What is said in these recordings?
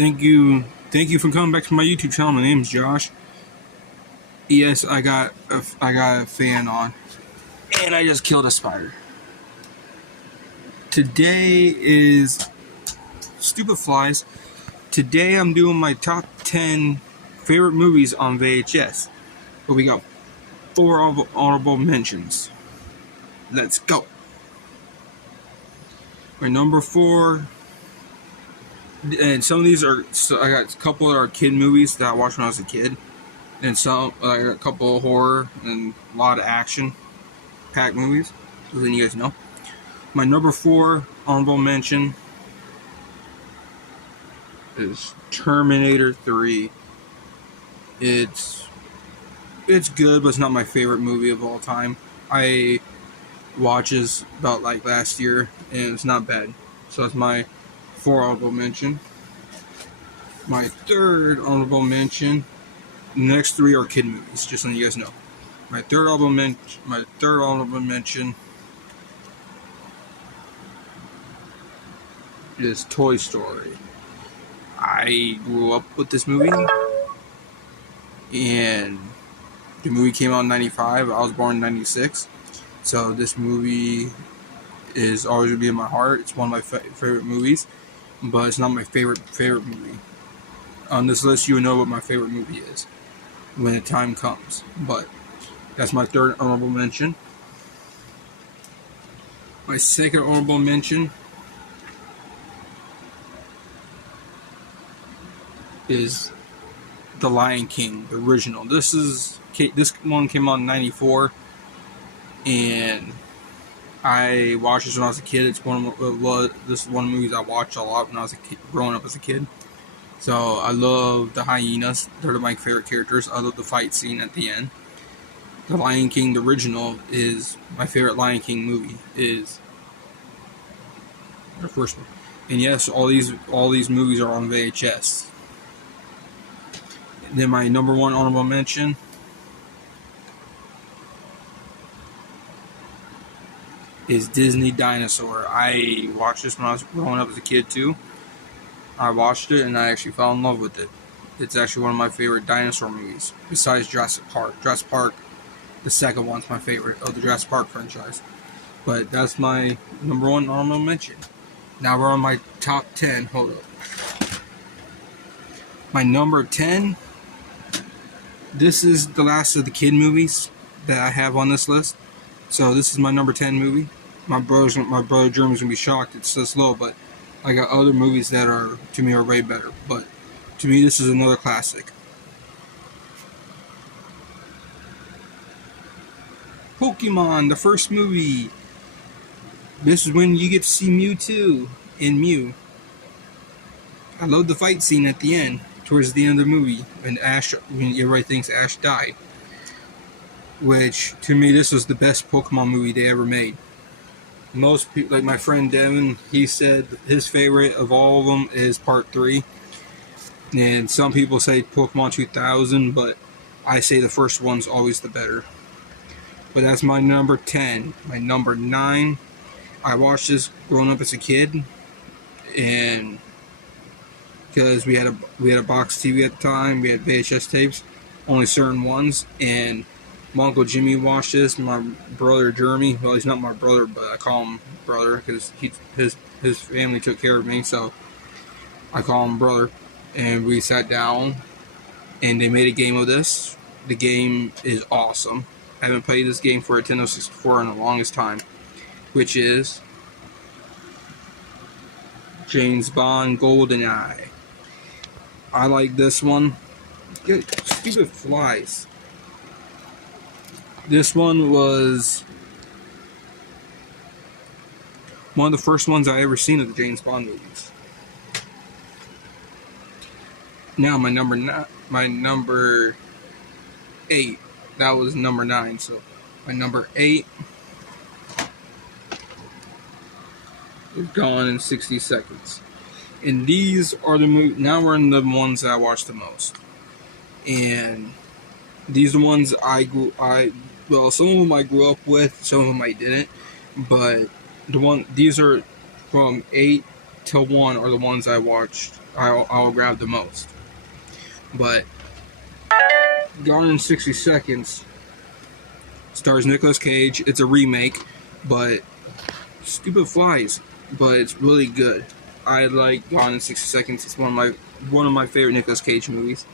Thank you for coming back to my YouTube channel. My name's Josh. Yes, I got a fan on, and I just killed a spider. Today is Stupid Flies. Today I'm doing my top 10 favorite movies on VHS. But we got 4 honorable mentions. Let's go. My number 4. And some of these are, I got a couple that are kid movies that I watched when I was a kid, and some I got a couple of horror and a lot of action packed movies. So then you guys know. My number 4 honorable mention is Terminator 3. It's good, but it's not my favorite movie of all time. I watched this about like last year, and it's not bad. So that's my 4 honorable mention. My 3rd honorable mention. The next 3 are kid movies, just so you guys know. My third honorable mention is Toy Story. I grew up with this movie, and the movie came out in '95. I was born in '96, so this movie is always gonna be in my heart. It's one of my favorite movies, but it's not my favorite movie. On this list, you will know what my favorite movie is when the time comes. But that's my 3rd honorable mention. My 2nd honorable mention is The Lion King, the original. This one came out in '94, and I watched this when I was a kid. This is one of the movies I watched a lot when I was a kid, growing up as a kid. So I love the hyenas. They're my favorite characters. I love the fight scene at the end. The Lion King, the original, is my favorite Lion King movie. Is the first one. And yes, all these movies are on VHS. And then my number 1 honorable mention is Disney Dinosaur. I watched this when I was growing up as a kid too. I watched it and I actually fell in love with it. It's actually one of my favorite dinosaur movies, besides Jurassic Park. Jurassic Park, the second one's my favorite of the Jurassic Park franchise. But that's my number 1 honorable mention. Now we're on my top 10. Hold up. My number 10. This is the last of the kid movies that I have on this list. So this is my number 10 movie. My brother Jeremy's gonna be shocked it's this low, but I got other movies that are, to me, are way better. But to me, this is another classic. Pokemon, the first movie. This is when you get to see Mewtwo in Mew. I love the fight scene at the end, towards the end of the movie, when everybody thinks Ash died. Which, to me, this was the best Pokemon movie they ever made. Most people, like my friend Devin, he said his favorite of all of them is Part 3. And some people say Pokemon 2000, but I say the first one's always the better. But that's my number 10. My number 9, I watched this growing up as a kid, and because we had a box TV at the time, we had VHS tapes, only certain ones, and my Uncle Jimmy watched this. My brother Jeremy, well, he's not my brother, but I call him brother because his family took care of me, so I call him brother. And we sat down, and they made a game of this. The game is awesome. I haven't played this game for a Nintendo 64 in the longest time, which is James Bond GoldenEye. I like this one. Stupid flies. This one was one of the first ones I ever seen of the James Bond movies. Now my number 8. That was number 9. So my number 8 is gone in 60 seconds. And these are the movies. Now we're in the ones that I watched the most. And these are the ones well, some of them I grew up with, some of them I didn't, but these are from 8 till 1 are the ones I watched I'll grab the most. But Gone in 60 Seconds stars Nicolas Cage. It's a remake, but stupid flies. But it's really good. I like Gone in 60 Seconds. It's one of my favorite Nicolas Cage movies.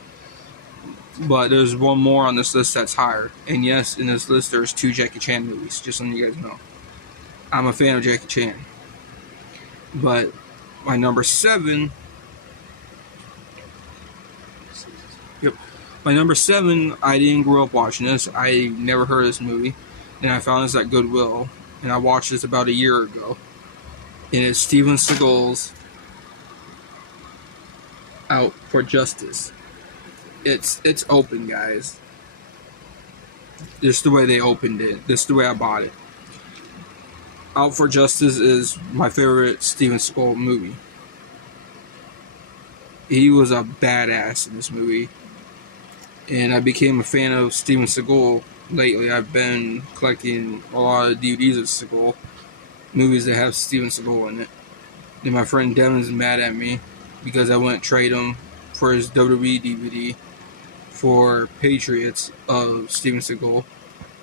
But there's one more on this list that's higher. And yes, in this list there's 2 Jackie Chan movies, just so you guys know. I'm a fan of Jackie Chan. But my number 7... Yep. My number 7, I didn't grow up watching this. I never heard of this movie. And I found this at Goodwill. And I watched this about a year ago. And it's Steven Seagal's Out for Justice. It's open, guys. This is the way they opened it. This is the way I bought it. Out for Justice is my favorite Steven Seagal movie. He was a badass in this movie. And I became a fan of Steven Seagal lately. I've been collecting a lot of DVDs of Seagal. Movies that have Steven Seagal in it. And my friend Devin's mad at me because I wouldn't trade him for his WWE DVD for Patriots of Steven Seagal.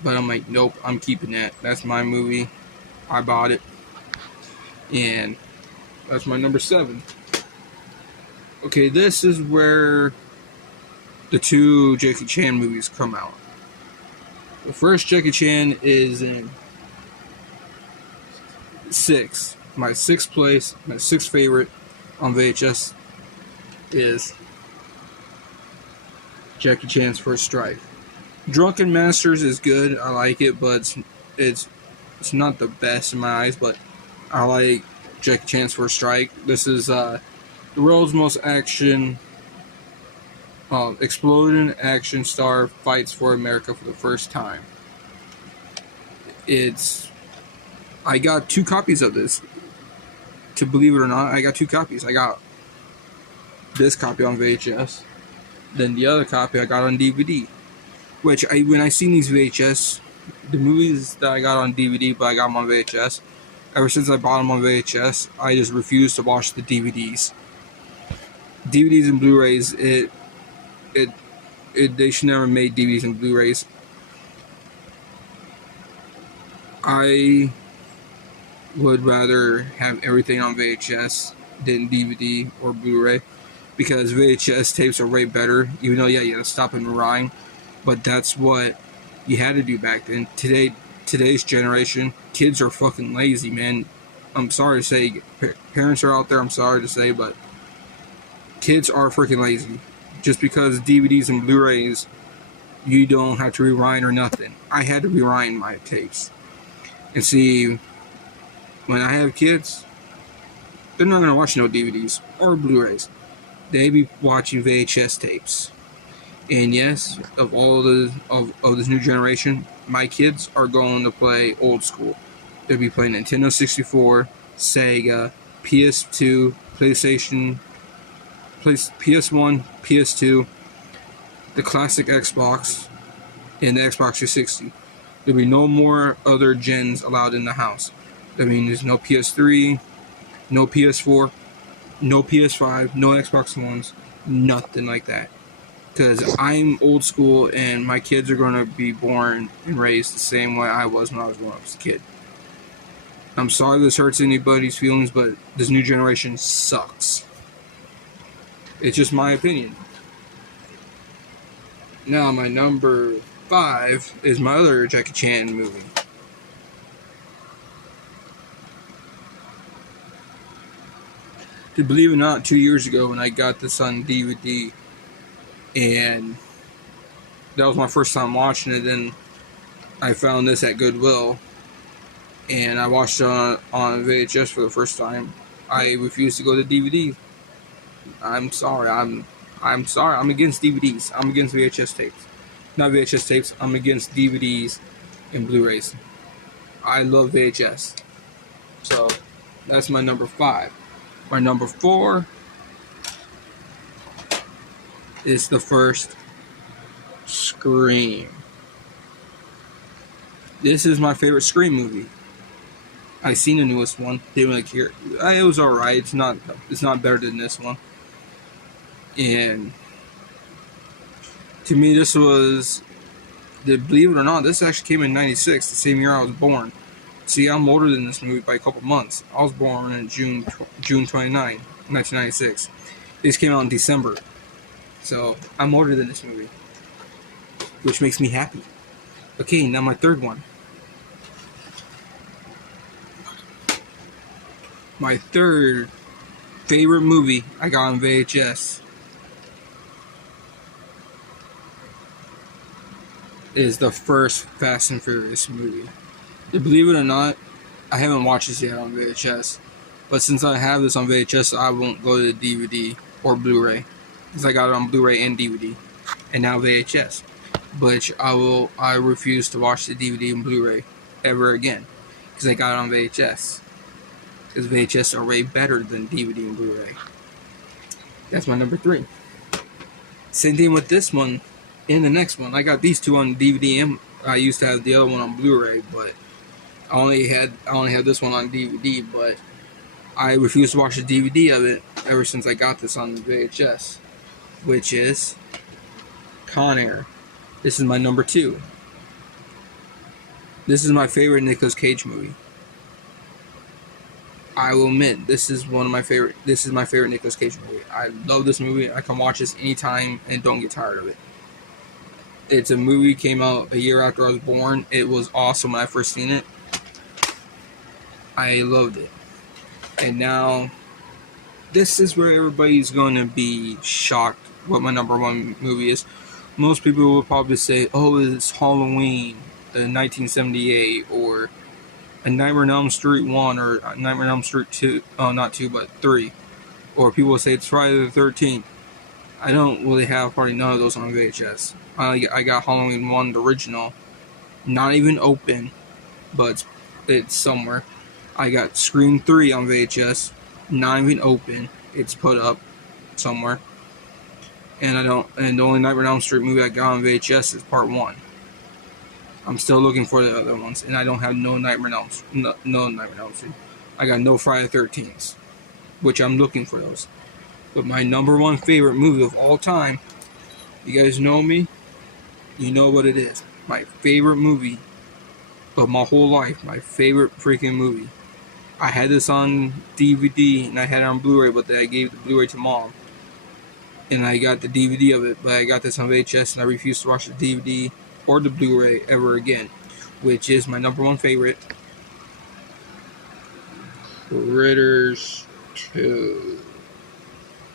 But I'm like, nope, I'm keeping that. That's my movie. I bought it. And that's my number 7. Okay, this is where the 2 Jackie Chan movies come out. The first Jackie Chan is in 6. My 6th place, my 6th favorite on VHS is Jackie Chan's First Strike. Drunken Masters is good. I like it, but it's not the best in my eyes. But I like Jackie Chan's First Strike. This is the world's most exploding action star fights for America for the first time. I got 2 copies of this. To believe it or not, I got 2 copies. I got this copy on VHS. Then the other copy I got on DVD. Which, when I seen these VHS, the movies that I got on DVD, but I got them on VHS, ever since I bought them on VHS, I just refused to watch the DVDs. DVDs and Blu-rays, they should never made DVDs and Blu-rays. I would rather have everything on VHS than DVD or Blu-ray, because VHS tapes are way better, even though, yeah, you gotta stop and rewind, but that's what you had to do back then. Today's generation, kids are fucking lazy, man. I'm sorry to say, parents are out there, I'm sorry to say, but kids are freaking lazy. Just because DVDs and Blu-rays, you don't have to rewind or nothing. I had to rewind my tapes. And see, when I have kids, they're not going to watch no DVDs or Blu-rays. They be watching VHS tapes. And yes, of this new generation, my kids are going to play old school. They'll be playing Nintendo 64, Sega, PS2, PlayStation, PS1, PS2, the classic Xbox, and the Xbox 360. There'll be no more other gens allowed in the house. I mean, there's no PS3, no PS4, no PS5, no Xbox Ones, nothing like that. Because I'm old school, and my kids are going to be born and raised the same way I was when I was a kid. I'm sorry this hurts anybody's feelings, but this new generation sucks. It's just my opinion. Now, my number 5 is my other Jackie Chan movie. To believe it or not, 2 years ago when I got this on DVD, and that was my first time watching it, and I found this at Goodwill, and I watched it on VHS for the first time. I refused to go to DVD. I'm sorry. I'm sorry. I'm against DVDs. I'm against VHS tapes. Not VHS tapes. I'm against DVDs and Blu-rays. I love VHS. So that's my number 5. My number 4 is the first Scream. This is my favorite Scream movie. I seen the newest one. Didn't really care. It was alright. It's not better than this one. And to me, this was, believe it or not, this actually came in '96, the same year I was born. See, I'm older than this movie by a couple months. I was born in June 29, 1996. This came out in December. So, I'm older than this movie, which makes me happy. Okay, now my third one. My third favorite movie I got on VHS is the first Fast and Furious movie. Believe it or not, I haven't watched this yet on VHS. But since I have this on VHS, I won't go to DVD or Blu-ray. Because I got it on Blu-ray and DVD. And now VHS. But I refuse to watch the DVD and Blu-ray ever again. Because I got it on VHS. Because VHS are way better than DVD and Blu-ray. That's my number 3. Same thing with this one and the next one. I got these two on DVD and I used to have the other one on Blu-ray, but I only had this one on DVD, but I refuse to watch the DVD of it ever since I got this on VHS, which is Con Air. This is my number 2. This is my favorite Nicolas Cage movie. I will admit, this is my favorite Nicolas Cage movie. I love this movie. I can watch this anytime and don't get tired of it. It's a movie came out a year after I was born. It was awesome when I first seen it. I loved it. And now, this is where everybody's going to be shocked what my number 1 movie is. Most people will probably say, oh, it's Halloween, 1978, or A Nightmare on Elm Street 1, or A Nightmare on Elm Street 2, oh, not 2, but 3. Or people will say it's Friday the 13th. I don't really have probably none of those on VHS. I got Halloween 1, the original, not even open, but it's somewhere. I got Scream 3 on VHS, not even open. It's put up somewhere. And the only Nightmare on Elm Street movie I got on VHS is Part 1. I'm still looking for the other ones, and I don't have no Nightmare on Elm Street. I got no Friday the 13th, which I'm looking for those. But my number 1 favorite movie of all time, you guys know me, you know what it is. My favorite movie of my whole life, my favorite freaking movie. I had this on DVD and I had it on Blu-ray, but then I gave the Blu-ray to Mom. And I got the DVD of it, but I got this on VHS and I refused to watch the DVD or the Blu-ray ever again, which is my number 1 favorite. Critters 2.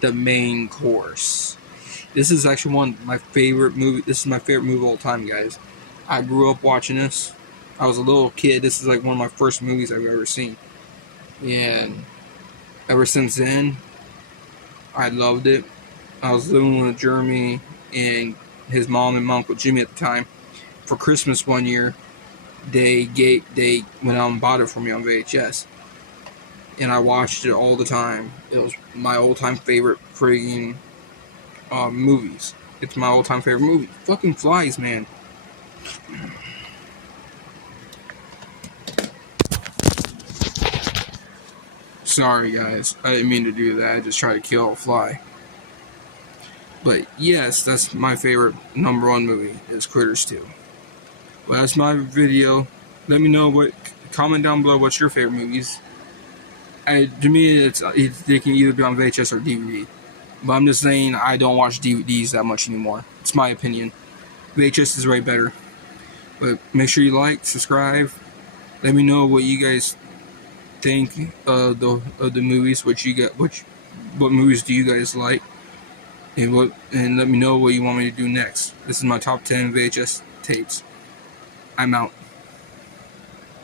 The Main Course. This is actually one of my favorite movie. This is my favorite movie of all time, guys. I grew up watching this. I was a little kid. This is like one of my first movies I've ever seen. And ever since then, I loved it. I was living with Jeremy and his mom and my Uncle Jimmy at the time. For Christmas one year, they went out and bought it for me on VHS. And I watched it all the time. It was my all-time favorite friggin' movies. It's my all-time favorite movie. Fucking flies, man. Sorry, guys. I didn't mean to do that. I just tried to kill a fly. But yes, that's my favorite number 1 movie is Critters 2. Well, that's my video. Let me know comment down below what's your favorite movies. To me, they can either be on VHS or DVD. But I'm just saying I don't watch DVDs that much anymore. It's my opinion. VHS is way better. But make sure you like, subscribe. Let me know what you guys think of the movies. What movies do you guys like? And let me know what you want me to do next. This is my top 10 VHS tapes. I'm out.